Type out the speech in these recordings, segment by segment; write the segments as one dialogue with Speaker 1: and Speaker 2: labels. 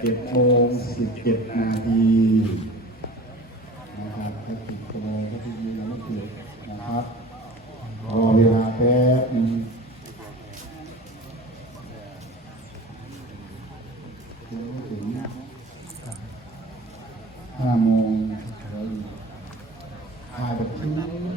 Speaker 1: 11โมง11นาทีนะครับถ้าติดโปรก็ที่มีแล้วไม่เกิดนะครับรอเวลาแป๊บนึงยังถึงห้าโมงห้าแบบครึ่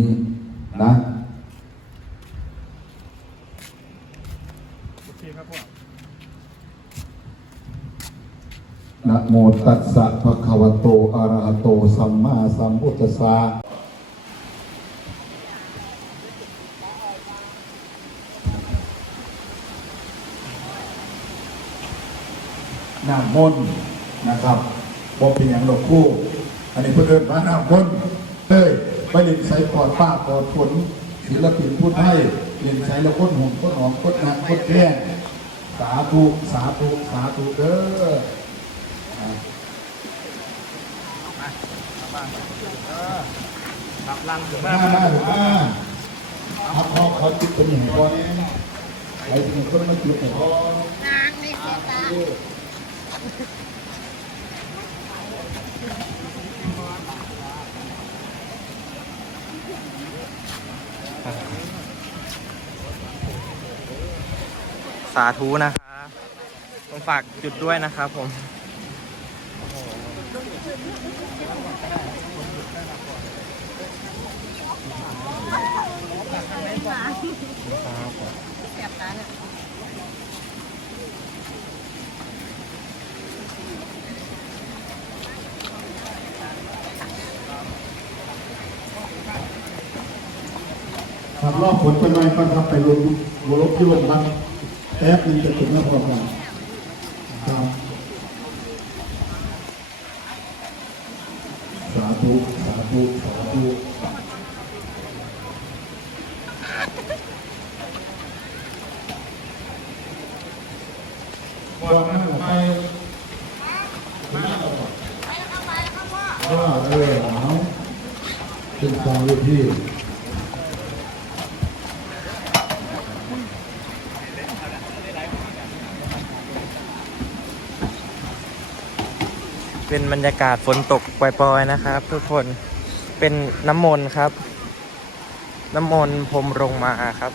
Speaker 1: งนะนะโมตัสสะภะคะวะโตอะระหะโต สัมมาสัมพุทธัสสะน้ำมนต์นะครับบ่เป็นอย่างดอกคู่อันนี้เพื่อนว่าน้ำมนต์เอ้ย ไปเล่นใส่ปอดป้าปอดฝนศิลปินพูดให้เล่นใส่แล้วก้นหุ่นก้นหอมก้นนางก้นแก้งสาธุสาธุสาธุเด้อ
Speaker 2: ครับลังถึง
Speaker 1: มามาหรือมาเอาพอเขาจุดเป็นอย่างพอนี้ไปถึงคนมาจุดอย่งพอนา
Speaker 3: งในเสียตา
Speaker 2: สาธุนะครับผมฝากจุดด้วยนะครับผม
Speaker 1: ครับรอบผลเป็นไงบ้างครับไปลงหัวลบที่ลงบ้าง แป๊บนึงจะถึงแล้วพอกันครับสาธุสาธุสาธุบอกนั่งออกไปว่าเออเอาเป็นฟังลูกพี่
Speaker 2: เป็นบรรยากาศฝนตกปล่อยๆนะครับ ทุกคนเป็นน้ำมนต์ครับ น้ำมนต์พรมลงมาครับ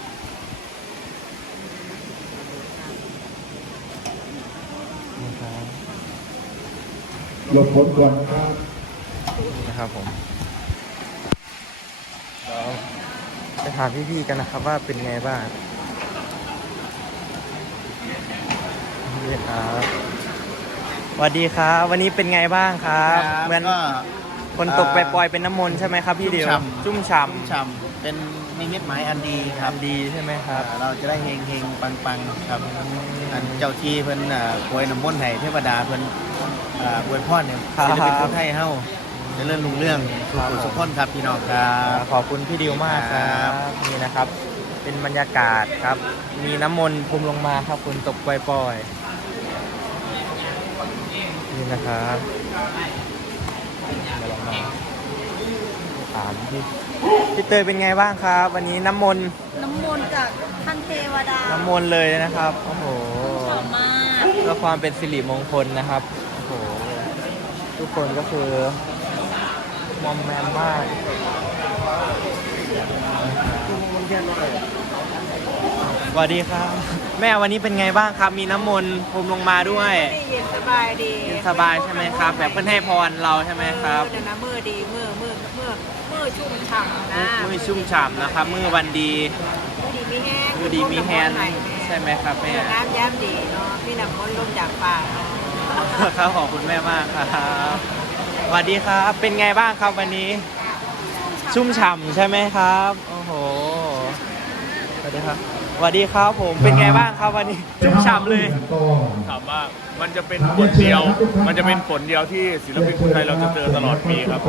Speaker 1: หลบผลก่อนครับ
Speaker 2: นี่นะครับผมเดี๋ยวไปถามพี่ๆกันนะครับว่าเป็นไงบ้างนี่ครับ สวัสดีครับ วันนี้เป็นไงบ้างครับ
Speaker 4: ครับ
Speaker 2: เหมือน
Speaker 4: ก็
Speaker 2: คนตกป
Speaker 4: เอ่อ
Speaker 2: ล่อยๆเป็นน้ำมนต์ใช่ไหมครับพี่เดียว
Speaker 4: ชุ่มฉ่ำ
Speaker 2: ชุ่มฉ่
Speaker 4: ฉ่ำเป็นนิมิตหมายอันดีคำรับ
Speaker 2: ทำดีใช่ไหมครับ
Speaker 4: อ่าเราจะได้เฮงเฮงปังปังครับอันเจ้าที่เพิ่นอ่าควยน้ำมนต์ให้เทวดาเพิ่นอ่าอวยพรเนี่ย
Speaker 2: ครับ
Speaker 4: ศิลปินคนไทยเฮาเจะเรื่องลุงเรื่องสุขสุขคนครับพี่น้องครับ
Speaker 2: ขอบคุณพี่ดิวมากครั
Speaker 4: ครับบ
Speaker 2: นี่นะครับ เป็นบรรยากาศครับ มีน้ำมนต์พรมลงมาครับคุณตกปล่อยๆ นี่นะครับเดี๋ยวลองมาถามพี่พี่เตยเป็นไงบ้างครับ วันนี้น้ำมนต์
Speaker 3: น้ำมนต์จากท่านเทวดา
Speaker 2: น้ำมนต์เลยนะครับโอ้โห
Speaker 3: ชอบมาก
Speaker 2: เพื่อความเป็นสิริมงคลนะครับโอ้โหทุกคนก็คือมอมแมมมากสวัสดีครับ แม่วันนี้เป็นไงบ้างครับ มีน้ำมนต์พรมลงมาด้วย
Speaker 3: ได้เย็น สบายดี
Speaker 2: เย็นสบายใช่ไหมครับ แบบเพื่อนให้พรเราใช่ไหมครับ
Speaker 3: เดี๋ยวนะมือดีมือมือมือมือชุ่มฉ่ำนะ
Speaker 2: มือชุ่มฉ่ำนะครับมือวันดี
Speaker 3: มือดีมีแห้ง
Speaker 2: มือดีมีแฮง
Speaker 3: ไหนแม่
Speaker 2: ใช่ไหมครับแม่
Speaker 3: น้ำย้ำดีเนาะพี่น้ำมนต์ลงจากป่าเนาะ
Speaker 2: ครับขอบคุณแม่มากครับสวัสดีครับ เป็นไงบ้างครับวันนี้ ชุ่มฉ่ำใช่ไหมครับ โอ้โหสวัสดีครับ สวัสดีครับผมเป็นไงบ้างครับวันนี้ชุ่มฉ่ำเลย
Speaker 5: ถามว่ามันจะเป็นฝนเดียว มันจะเป็นฝนเดียวที่ศิลปินคนไทยเราจะเจอตลอดปีครับ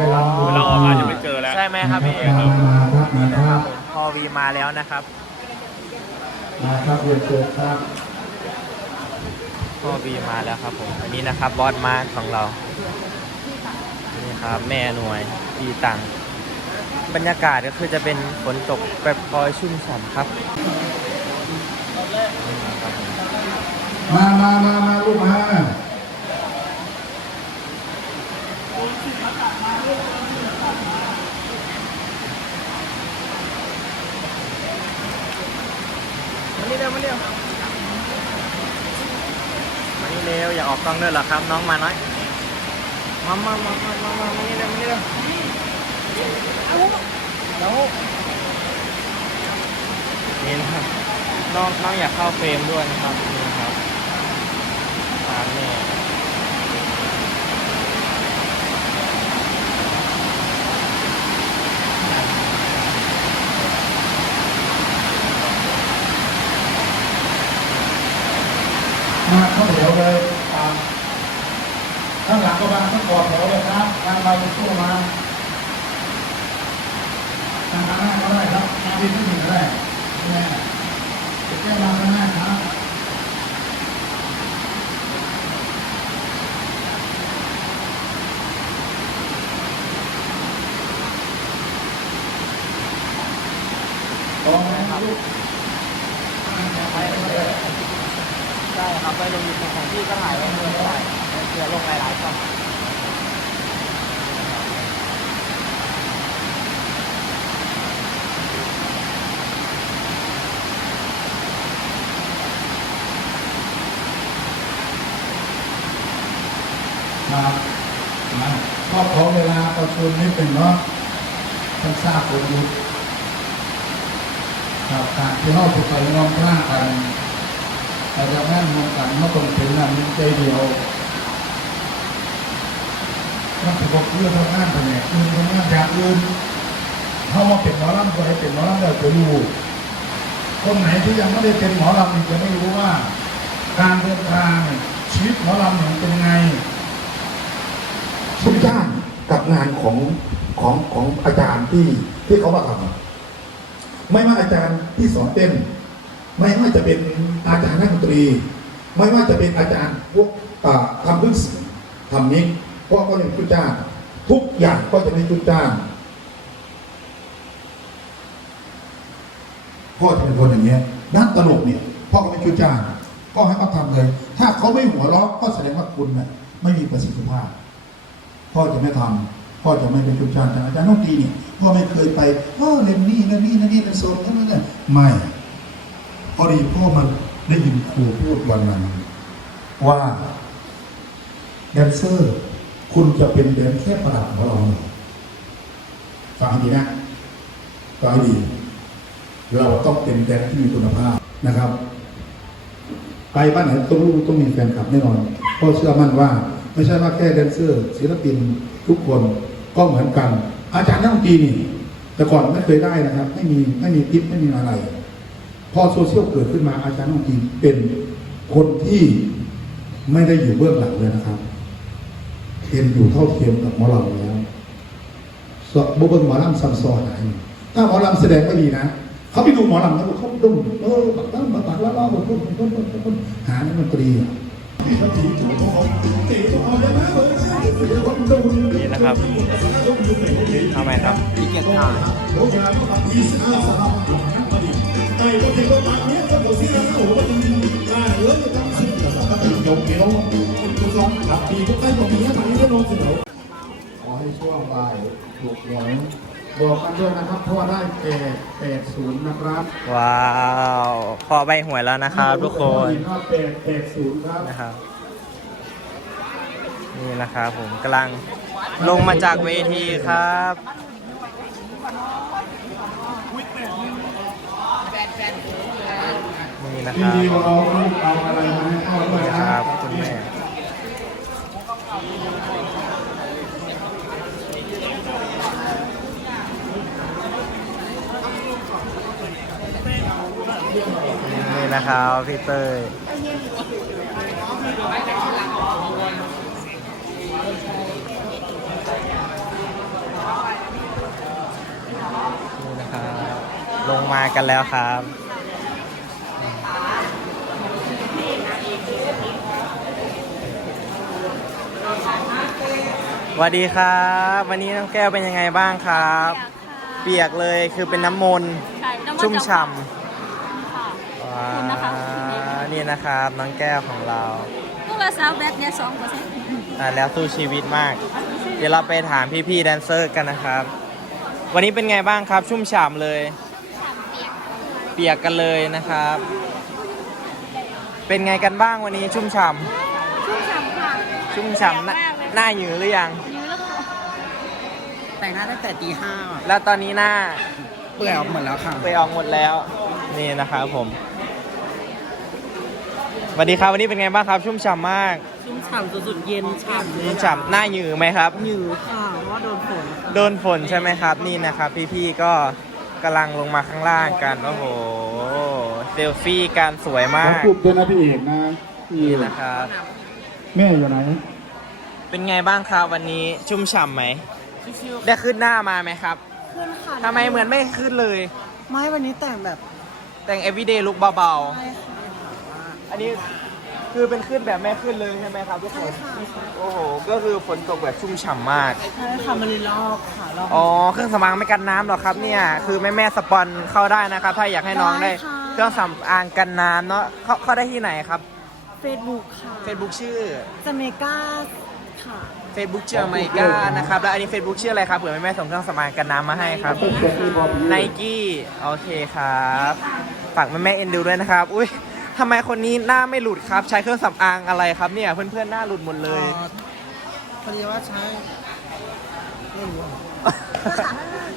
Speaker 5: เราออกมาจะไม่เจอแล้ว
Speaker 2: ใช่ไหมครับพี่
Speaker 6: มาครับมาครับ
Speaker 2: พอวีมาแล้วนะครับ
Speaker 6: มาครับเรียนเชิญครับ
Speaker 2: พอวีมาแล้วครับผมอันนี้นะครับบอสมาร์คของเรานี่ครับแม่หน่วยปีตังบรรยากาศก็คือจะเป็นฝนตกแบบพลอยชุ่มฉ่ำครับ
Speaker 6: มามามามาลูกมา
Speaker 2: มานี่เร็วมาเร็วมานี่เร็วอย่าออกกล้องด้วยเหรอครับ น้องมาน้อยมามามามามามามานี่เร็วมานี่เร็วแล้วนี่นะครับน้องน้องอยากเข้าเฟรมด้วยนะครับนี่นะครับ ตามแม่
Speaker 6: มาข้าแถวเลยตามข้างหลังก็มาข้างก่อนแถวเลยครับทางเราสู้มาทางข้างหน้าก็ได้ครับทางที่ที่หนึ่งก็ได้แม่จะแก้มาข้างหน้าครับ ตรงนะครับลูก
Speaker 2: ใช่ครับไปลงยูทูบของ พี่ก็ถ่ายไว้ด้วยได้เผื่อลงหลายๆช่อง
Speaker 6: มามาก็ขอเวลาประชุมนิดหนึ่งเนาะท่านทราบผลยุทธ์ครับการที่เราถูกไปน้องร่างกัน แต่จะแม่นมองกันเมื่อตรงถึงนั้นใจเดียวมันถือว่าเพื่อทำงานไปเนี่ยอื่นทำงานอย่างอื่นเข้าว่าเป็นหมอลำคนไหนเป็นหมอลำเราจะรู้คนไหนที่ยังไม่ได้เป็นหมอลำจะไม่รู้ว่า การเดินทางชีวิตหมอลำเนี่ยเป็นไง
Speaker 1: ทุกด้านกับงานของของของอาจารย์ที่ที่เขามาทำไม่ว่าอาจารย์ที่สอนเต้น ไม่ว่าจะเป็นอาจารย์นักดนตรี ไม่ว่าจะเป็นอาจารย์พวกทำพื้นเสียงทำนี้พวกก็เป็นจุดจ้างทุกอย่างก็จะเป็นจุดจ้างพ่อจะเป็นคนอย่างเงี้ยนักตลกเนี่ยพ่อก็เป็นจุดจ้างก็ให้เขาทำเลย ถ้าเขาไม่หัวเราะก็แสดงว่าคุณน่ะไม่มีประสิทธิภาพ พ่อจะไม่ทำพ่อจะไม่เป็นชุมชนแต่อาจารย์น้องตีเนี่ยพ่อไม่เคยไปพ่อเล่นนี่เล่นนี่เล่นนี่เล่นโซนนั่นนั่นนั่นไม่ พอดีพ่อมันได้ยินครูพูดวันนั้น ว่าแดนเซอร์ คุณจะเป็นแดนแค่ประดับของเราฟังให้ดีนะฟังให้ดี เราต้องเป็นแดนที่มีคุณภาพนะครับ ไปบ้านไหนต้องรู้ต้องมีแฟนคลับแน่นอนพราะเชื่อมั่นว่า ไม่ใช่ว่าแค่แดนเซอร์ ศิลปินทุกคนก็เหมือนกัน อาจารย์นักดนตรีนี่แต่ก่อนไม่เคยได้นะครับ ไม่มีไม่มีทิปไม่มีอะไร พอโซเชียลเกิดขึ้นมาอาจารย์นักดนตรีเป็นคนที่ไม่ได้อยู่เบื้องหลังเลยนะครับเห็นอยู่เท่าเทียมกับหมอลำแล้วสบุบเบิลหมอลำซัมซอนไหนถ้าหมอลำแสดงไม่ดีนะเขาไปดูหมอลำแล้วเขาดุ้งเออบักตั้งบักตักแล้วล่อบักตุ้มบักตุ้มบักตุ้มหานักดนตรีอะ
Speaker 2: นี่นะครับทำไมครับ
Speaker 4: พี่เกียรติถ่าย
Speaker 6: ขอให้ช่วงบ่ายถูกหวย บอกกันด้วยนะครับเพราะว่าได้แปดแปดศูนย์นะครับ
Speaker 2: ว้าวพอใบหวยแล้วนะครับ ทุกคน
Speaker 6: ครับแปดแปดศูนย์ครับ
Speaker 2: นะครับ นี่นะครับผมกำลังลงมาจากเวทีครับนี่นี่นะค
Speaker 7: ยิน
Speaker 2: รับ
Speaker 7: ดีกับเราลูกเอาอะไรมาให้พ่อด้วย
Speaker 2: นี่
Speaker 7: นะ
Speaker 2: นะครับคุณแม่ นี่นะครับพี่เต้ยนี่นะครับลงมากันแล้วครับสวัสดีครับ วันนี้น้องแก้วเป็นยังไงบ้างครับ เปียกเลยคือเป็นน้ำมนต์ ชุ่มฉ่ำ ว้าวนี่นะครับน้องแก้วของเรา
Speaker 3: พวกเราสาวแบบเนี้ยสองเปอร์เซ็นต์
Speaker 2: ตายแล้วสู้ชีวิตมาก เดี๋ยวเราไปถามพี่ๆแดนเซอร์กันนะครับ วันนี้เป็นไงบ้างครับ ชุ่มฉ่ำเลย เปียกกันเลยนะครับ เป็นไงกันบ้างวันนี้ชุ่มฉ่
Speaker 3: ชุ่มฉ่ำค่ะำ
Speaker 2: ชุ่มฉ่ำหน้าหน้าหยือหรือยัง
Speaker 3: ยื้อแล้วค่ะ
Speaker 8: แต่งหน้าตั้งแต่ตีห้า
Speaker 2: แล้วตอนนี้หน้า
Speaker 8: เปื่อยออกหมดแล้วค่ะ
Speaker 2: ไปออกหมดแล้ว นี่นะครับผม สวัสดีครับวันนี้เป็นไงบ้างครับ ชุ่มฉ่ำมาก
Speaker 9: ชุ่มฉ่ำสุดๆเย็นฉ่ำเล
Speaker 2: ชุ่
Speaker 9: ย
Speaker 2: มฉ่ำหน้าหยือไหมครับ
Speaker 9: หนือค่ะเพราะว่าโดนฝน
Speaker 2: โดนฝนใช่ไหมครับนี่นะครับ พี่ๆก็กำลังลงมาข้างล่างกันโอ้โหเซลฟี่กันสวย
Speaker 7: ข
Speaker 2: มา
Speaker 7: อก กลุ่มด้วยนะพี่เอกนะพี่
Speaker 2: นี่นะครับ
Speaker 7: แม่อยู่ไหน
Speaker 2: เป็นไงบ้างครับวันนี้ชุ่มฉ่ำไหมได้ขึ้นหน้ามาไหมครับ
Speaker 9: ขึ้นค่ะ
Speaker 2: ทำไมเหมือนไม่ขึ้นเลย
Speaker 9: ไม่วันนี้แต่งแบบ
Speaker 2: แต่ง everyday look เบาๆ อันนี้คือเป็นขึ้นแบบไม่ขึ้นเลยใช่ไหมครับทุกคนโอ้โหก็คือฝนตกแบบชุ่มฉ่ำมาก
Speaker 9: ใช่ค่ะมันเลยลอกค่ะลอก
Speaker 2: อ๋อเครื่องสำอางไม่กันน้ำหรอครับเนี่ยคือแม่แม่ๆสปอนเข้าได้นะครับ ถ้าอยากให้น้องได้
Speaker 9: ได้ค่ะ
Speaker 2: เครื่องสำอางกันน้ำเนาะเข้าเข้าได้ที่ไหนครับ
Speaker 9: เฟซบุ๊กค่ะ
Speaker 2: Facebook ชื่อ
Speaker 9: จเมกาค่ะ
Speaker 2: Facebook ชื่ออเมริกานะครับแล้วอันนี้ Facebook ชื่ออะไรครับเผื่อแม่แม่ๆส่งเครื่องสำอางกันน้ำมาให้ครับ ไนกี้โอเคครับ ฝากแม่แม่ๆเอ็นดูด้วยนะครับ อุ้ย ทำไมคนนี้หน้าไม่หลุดครับ ใช้เครื่องสำอางอะไรครับเนี่ย เพื่อนๆหน้าหลุดหมดเลย
Speaker 8: พอดีว่าใช้ไม่รู้อะ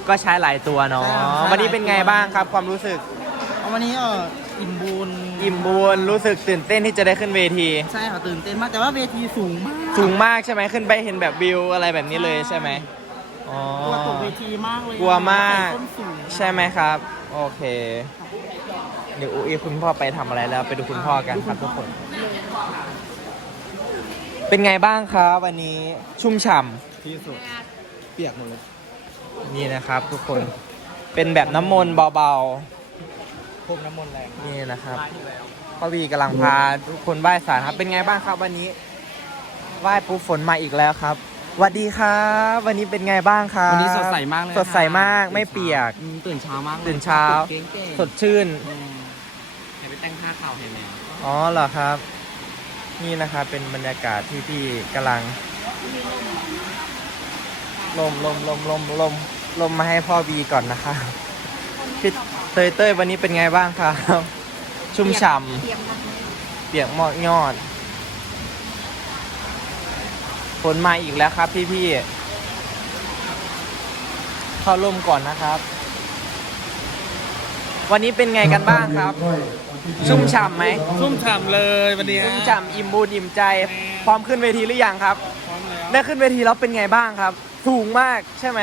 Speaker 2: ก็ใช้หลายตัวเนาะ
Speaker 8: ใช่ครับ
Speaker 2: วันนี้เป็นไงบ้างครับ ความรู้สึก
Speaker 8: เอาวันนี้เอออิ่มบุญ
Speaker 2: อิ่มบุญรู้สึกตื่นเต้นที่จะได้ขึ้นเวที
Speaker 8: ใช่ค่ะตื่นเต้นมากแต่ว่าเวทีสูงมาก
Speaker 2: สูงมากใช่ไหมขึ้นไปเห็นแบบวิวอะไรแบบนี้เลยใช่ไหมอ๋อ ก
Speaker 9: ลัวตกเวทีมากเลย
Speaker 2: กลัวมาก
Speaker 9: ใส่ส้นสูง
Speaker 2: ใช่ไหมครับ โอเค เดี๋ยวอุ้ยคุณพ่อไปทำอะไรแล้ว ไปดูคุณพ่อกันครับทุกคน เป็นไงบ้างครับวันนี้ชุ่มฉ่ำ
Speaker 8: ที่สุดเปียกหมดเลย
Speaker 2: นี่นะครับ ทุกคน เป็นแบบน้ำมนต์เบา
Speaker 8: พวกน้ำมนต์แรง
Speaker 2: ๆนี่นะครับพ่อวีกำลังพาทุกคนไหว้ศาลครับ เป็นไงบ้างครับวันนี้ไหว้ปุ๊บฝนมาอีกแล้วครับสวัสดีครับ วันนี้เป็นไงบ้างครับ
Speaker 8: วันนี้สดใสมากเลย
Speaker 2: สดใสมากไม่เปียก
Speaker 8: อืมตื่นเช้ามากลย
Speaker 2: ตื่นเช้า
Speaker 8: เก่งๆ
Speaker 2: สดชื่น
Speaker 8: อืม เห็นไปแต่งผ้าขาวเห็นไหม
Speaker 2: อ๋อเหรอครับ นี่นะครับเป็นบรรยากาศที่พี่กำลังลมลมลมลมลมลมมาให้พ่อบีก่อนนะครับพี่เตยเต้ยวันนี้เป็นไงบ้างครับ ชุ่มฉ่
Speaker 3: เตรียมกันำ
Speaker 2: เปียกหมอกยอดฝนมาอีกแล้วครับพี่พี่ๆเข้าร่มก่อนนะครับ วันนี้เป็นไงกันบ้างครับ ชุ่มฉ่ำไหม
Speaker 8: ชุ่มฉ่ำเลยวันนี้
Speaker 2: ชุ่มฉ่ำอิ่มบุญอิ่มใจ พร้อมขึ้นเวทีหรือยังครับ
Speaker 8: พร้อมแล้ว
Speaker 2: ได้ขึ้นเวทีแล้วเป็นไงบ้างครับสูงมากใช่ไหม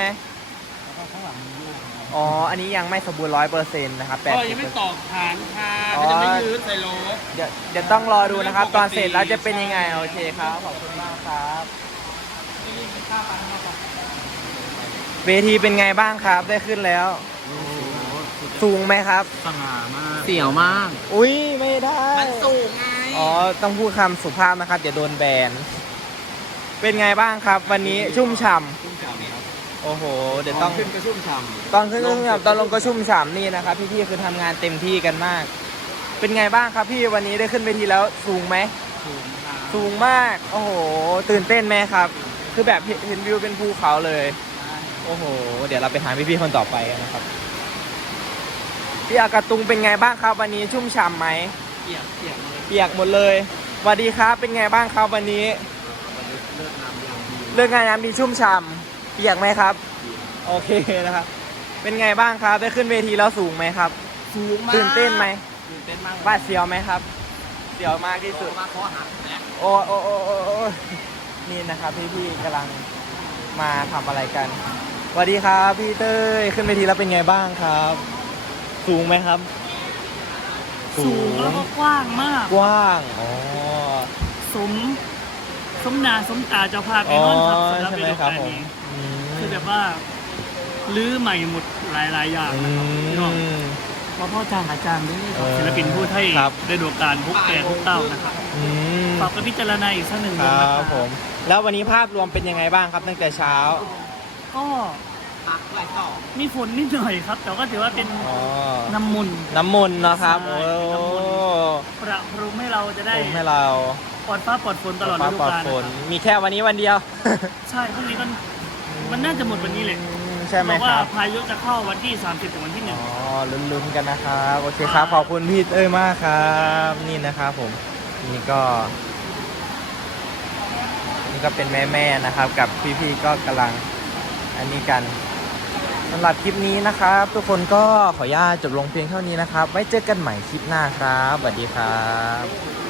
Speaker 2: อ๋อ อันนี้ยังไม่สมบูรณ์ร้อยเปอร์เซ็นต์นะครับแปด
Speaker 8: ก็
Speaker 2: สิ
Speaker 8: ยั
Speaker 2: บ
Speaker 8: งไม่ตอกฐานค่ะ
Speaker 2: อ๋อ
Speaker 8: ก็จะไม่ยืดใส่โล
Speaker 2: เดี๋ยวเดี๋ยวต้องรอดูนะครับ ตอนเสร็จแล้วจะเป็นยังไง โอเคครับ ขอบคุณมากครับเวทีเป็นไงบ้างครับ ได้ขึ้นแล้ว สูงไหมครับ
Speaker 8: สง่ามาก เสี่ยวมาก
Speaker 2: อุ้ยไม่ได้
Speaker 9: มันสูงไง
Speaker 2: อ๋อ ต้องพูดคำสุภาพนะครับ เดี๋ยวโดนแบน เป็นไงบ้างครับ วันนี้ชุ่มฉ่
Speaker 8: ชุ่มฉ่ำครับำ
Speaker 2: โอ้โห เดี๋ยวต้อง
Speaker 8: ขึ้นก็ชุ่มฉ่
Speaker 2: ตอนขึ้นก็ชุ่มฉ่ำตอนลงก็ชุ่มฉ่ำนี่นะครับ พี่ๆคือทำงานเต็มที่กันมาก เป็นไงบ้างครับพี่วันนี้ได้ขึ้นเวทีแล้วสูงไหมำ
Speaker 8: สูงค่ะ
Speaker 2: สูงมาก โอ้โห ตื่นเต้นไหมครับ คือแบบเห็นวิวเป็นภูเขาเลย โอ้โห เดี๋ยวเราไปหาพี่ๆคนต่อไปกันนะครับ พี่อากาตุงเป็นไงบ้างครับวันนี้ชุ่มฉ่ำไหม
Speaker 8: เปียกเปียกเลย
Speaker 2: เปียกหมดเลยสวัสดีครับเป็นไงบ้างครับวันนี้
Speaker 8: เลิกงามยามดี
Speaker 2: เรื่องงานน้ำดีชุ่มฉ่ำเปียกไหมครับ โอเคนะครับ เป็นไงบ้างครับได้ขึ้นเวทีแล้วสูงไหมครับ
Speaker 8: สูงมาก
Speaker 2: ตื่นเต้นไหม
Speaker 8: ตื่นเต้น
Speaker 2: บ้านเสียวไหมครับ เสียวมากที่สุด
Speaker 8: มาขอหาแหละ
Speaker 2: โอ้โอ้โอ้โอ้โอ้นี่นะครับพี่ๆกำลังมาทำอะไรกันสวัสดีครับพี่เต้ยขึ้นเวทีแล้วเป็นไงบ้างครับ สูงไหมครับ
Speaker 9: สูงแล้วก็กว้างมาก
Speaker 2: กว้างอ๋อ
Speaker 9: สมสมนาสมตาเจ้าภาพแน่นอนครับสำหรับ
Speaker 2: ใช่
Speaker 9: ฤ
Speaker 2: ไหม
Speaker 9: ดู
Speaker 2: ครับ
Speaker 9: กาล
Speaker 2: ผม
Speaker 9: นี้
Speaker 2: อืม
Speaker 9: คือแบบว่าลื้อใหม่หมดหลาย ๆ อย่าง
Speaker 2: อื
Speaker 9: นะครับพี่น้อง
Speaker 2: ม
Speaker 9: เพราะพ่อจ้างอาจารย์ด้วย
Speaker 2: เออ
Speaker 9: ศิลปินผู้ไทย
Speaker 2: ครับ
Speaker 9: ฤดูกาลพวกแก่พวกเต้านะครับ
Speaker 2: อืม
Speaker 9: ฝากไปพิจารณาอีกสักหนึ่ง
Speaker 2: คว
Speaker 9: ง
Speaker 2: รั
Speaker 9: นะ
Speaker 2: บผม แล้ววันนี้ภาพรวมเป็นยังไงบ้างครับตั้งแต่เช้า
Speaker 9: ก็
Speaker 8: พักไหลต่อ
Speaker 9: มีฝนนิดหน่อยครับ แต่ก็ถือว่าเป็น
Speaker 2: อ๋อ
Speaker 9: น้ำมุนต์
Speaker 2: น้ำมนต์เนาะครับ
Speaker 9: ใช่
Speaker 2: โอ้
Speaker 9: น้ำมนต์ ประพรมให้เราจะได้
Speaker 2: ผมให้เรา
Speaker 9: ปลอดฟ้าปลอดฝนตลอดฤ
Speaker 2: ฟ้า
Speaker 9: ดู
Speaker 2: ปลอด
Speaker 9: กาล
Speaker 2: ฝน
Speaker 9: นะครับ
Speaker 2: มีแค่วันนี้วันเดียว
Speaker 9: ใช่พรุ่งนี้ก็มันน่าจะหมดวันนี้เลย
Speaker 2: ใช่ไหม
Speaker 9: บอก
Speaker 2: ค
Speaker 9: ว่า
Speaker 2: รับ
Speaker 9: พายุจะเข้าวันที่ 30ถึงวันที่หนึ่
Speaker 2: อ๋
Speaker 9: ง
Speaker 2: อลุ้นๆกันนะครับ โอเคครับ ขอบคุณพี่เอ้ยมากครับ นี่นะครับผม นี่ก็ นี่ก็เป็นแม่ๆนะครับ กับพี่ๆก็กำลัง อันนี้กัน สำหรับคลิปนี้นะครับ ทุกคนก็ขออนุญาตจบลงเพียงเท่านี้นะครับ ไว้เจอกันใหม่คลิปหน้าครับสวัสดีครับ